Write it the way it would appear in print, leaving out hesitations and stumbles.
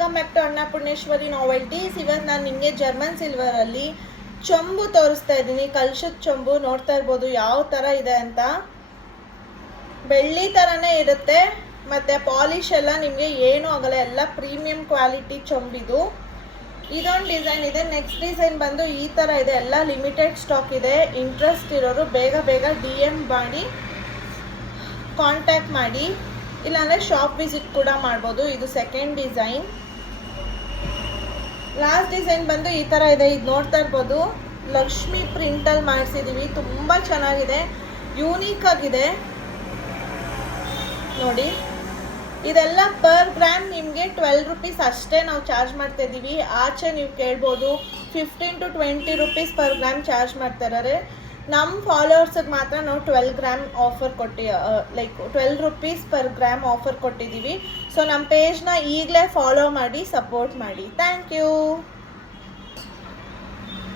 Welcome back to Annapoorneshwari novelties. ಇವತ್ತು ನಾನು ನಿಮಗೆ ಜರ್ಮನ್ ಸಿಲ್ವರಲ್ಲಿ ಚೊಂಬು ತೋರಿಸ್ತಾ ಇದ್ದೀನಿ. ಕಲ್ಶದ ಚೊಂಬು ನೋಡ್ತಾ ಇರ್ಬೋದು ಯಾವ ಥರ ಇದೆ ಅಂತ. ಬೆಳ್ಳಿ ಥರನೇ ಇರುತ್ತೆ ಮತ್ತು ಪಾಲಿಶ್ ಎಲ್ಲ ನಿಮಗೆ ಏನೂ ಆಗಲ್ಲ, ಎಲ್ಲ ಪ್ರೀಮಿಯಂ ಕ್ವಾಲಿಟಿ ಚೊಂಬಿದು. ಇದೊಂದು ಡಿಸೈನ್ ಇದೆ. ನೆಕ್ಸ್ಟ್ ಡಿಸೈನ್ ಬಂದು ಈ ಥರ ಇದೆ. ಎಲ್ಲ ಲಿಮಿಟೆಡ್ ಸ್ಟಾಕ್ ಇದೆ. ಇಂಟ್ರೆಸ್ಟ್ ಇರೋರು ಬೇಗ ಬೇಗ DM ಮಾಡಿ ಕಾಂಟ್ಯಾಕ್ಟ್ ಮಾಡಿ, ಇಲ್ಲಾಂದರೆ ಶಾಪ್ ವಿಸಿಟ್ ಕೂಡ ಮಾಡ್ಬೋದು. ಇದು ಸೆಕೆಂಡ್ ಡಿಸೈನ್. ಲಾಸ್ಟ್ ಡಿಸೈನ್ ಬಂದು ಈ ಥರ ಇದೆ. ಇದು ನೋಡ್ತಾ ಇರ್ಬೋದು, ಲಕ್ಷ್ಮಿ ಪ್ರಿಂಟಲ್ಲಿ ಮಾಡಿಸಿದ್ದೀವಿ. ತುಂಬ ಚೆನ್ನಾಗಿದೆ, ಯೂನಿಕ್ ಆಗಿದೆ ನೋಡಿ. ಇದೆಲ್ಲ ಪರ್ ಗ್ರಾಮ್ ನಿಮಗೆ 12 ರುಪೀಸ್ ಅಷ್ಟೇ ನಾವು ಚಾರ್ಜ್ ಮಾಡ್ತಾ ಇದ್ದೀವಿ. ಆಚೆ ನೀವು ಕೇಳ್ಬೋದು 15 to 20 rupees per gram charge ಮಾಡ್ತಾರೆ. ನಮ್ಮ ಫಾಲೋವರ್ಸಿಗೆ ಮಾತ್ರ ನಾವು 12 gram offer like 12 rupees per gram offer ಕೊಟ್ಟಿದ್ದೀವಿ. ಸೊ ನಮ್ಮ ಪೇಜ್ನ ಈಗಲೇ ಫಾಲೋ ಮಾಡಿ ಸಪೋರ್ಟ್ ಮಾಡಿ. Thank you.